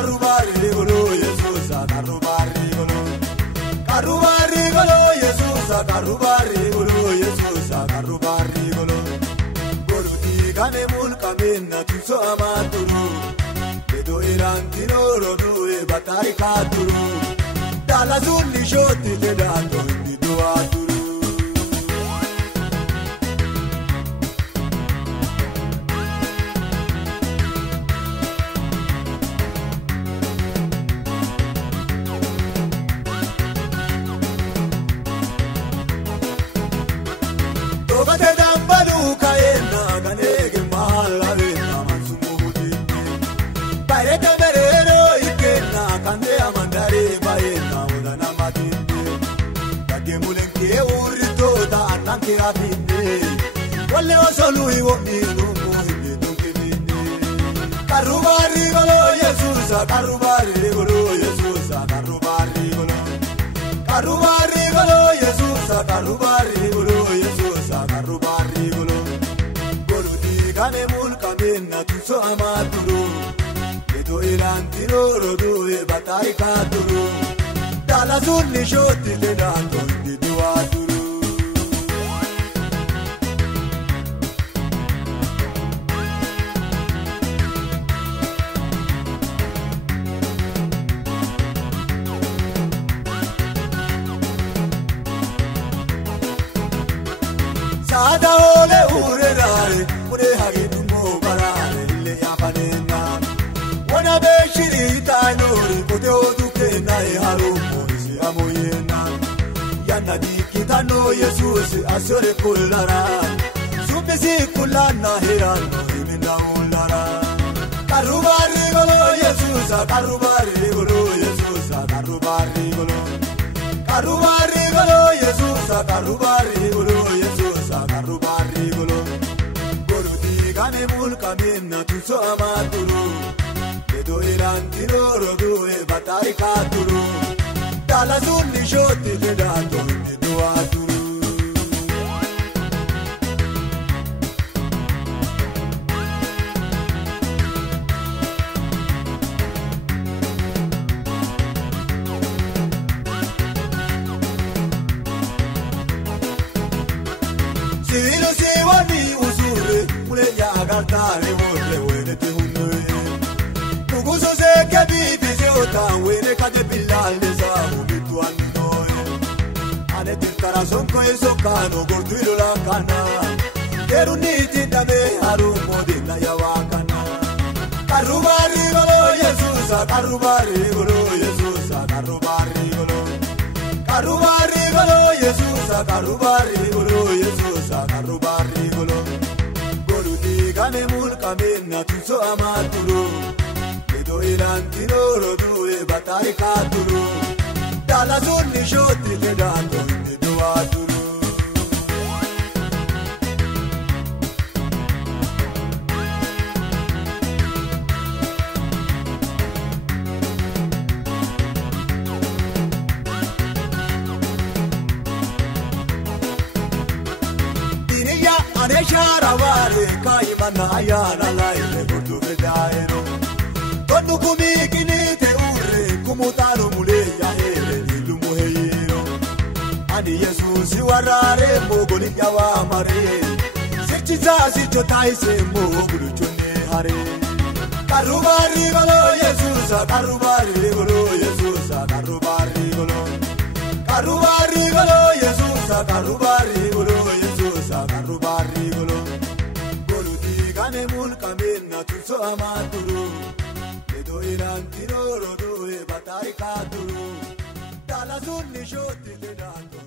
karubari golo Yesusa karubari golo karubari golo Yesusa karubari golo Yesusa karubari golo golo di kane mulka menna tuso amaturu edo irantino rodu e batari katuru dalla zulli shoti te dato di doaturu Obate dambalu kaena ganege malavena mansumuti Pareta berero ikena kande amandare baena odana matinde Kage mulenke urito da ananke abinde Wale osolu iwoni numu hinde tukiminde Karubari golo Yesusa karubari golo Yesusa karubari golo Karubari golo Yesusa karubari golo Yesusa karubari golo golo di kane mulka menna tuso amaturu edo irantiro rodu e batari katuru dalla zulli shoti le dato di duaturu Sada ole urerare ure hagitu mo barare le yafanena wana beshiri tainori kote oduke na e harumo isi amoyena yana dikitano Yesus asore kullara subisi kulana herano imina ulara karubari golo Yesus karubari golo Yesus karubari golo karubari golo Yesus karubari golo Yesus karubari golo golo di kane mulka menna tuso amaturu edo irantiro rodu e batari katuru dalla zulli shoti le dato di duaturu Sivilo siwani usure mule ya agartare wole wene te hunwe Kuguso se kebibi se ota wene kade bilale sa ubitu annoe Ane tilkara sonko eso kano gortuilo la kana Keru niti dame haru modina ya wakana Karubari golo Yesusa karubari golo Yesusa karubari golo Karubari golo Yesusa karubari golo Yesusa karubari golo golo di kane mulka menna tuso amaturu edo irantiro rodu e batari katuru dalla zulli shoti le dato di duaturu Aneshara vare kai manaya la laile godu vedaero Tonu kumikini te urre kumutaro mule ya hele ilumu heyero Ani Yesus warare mogoli yawa mare Sechiza sicho taise mogulu chone hare Karubari golo Yesus karubari golo Yesus karubari golo Karubari golo Yesus karubari golo Yesus karubari golo golo di kane mulka menna tuso amaturu edo irantiro rodu e batari katuru dalla zulli shoti le dato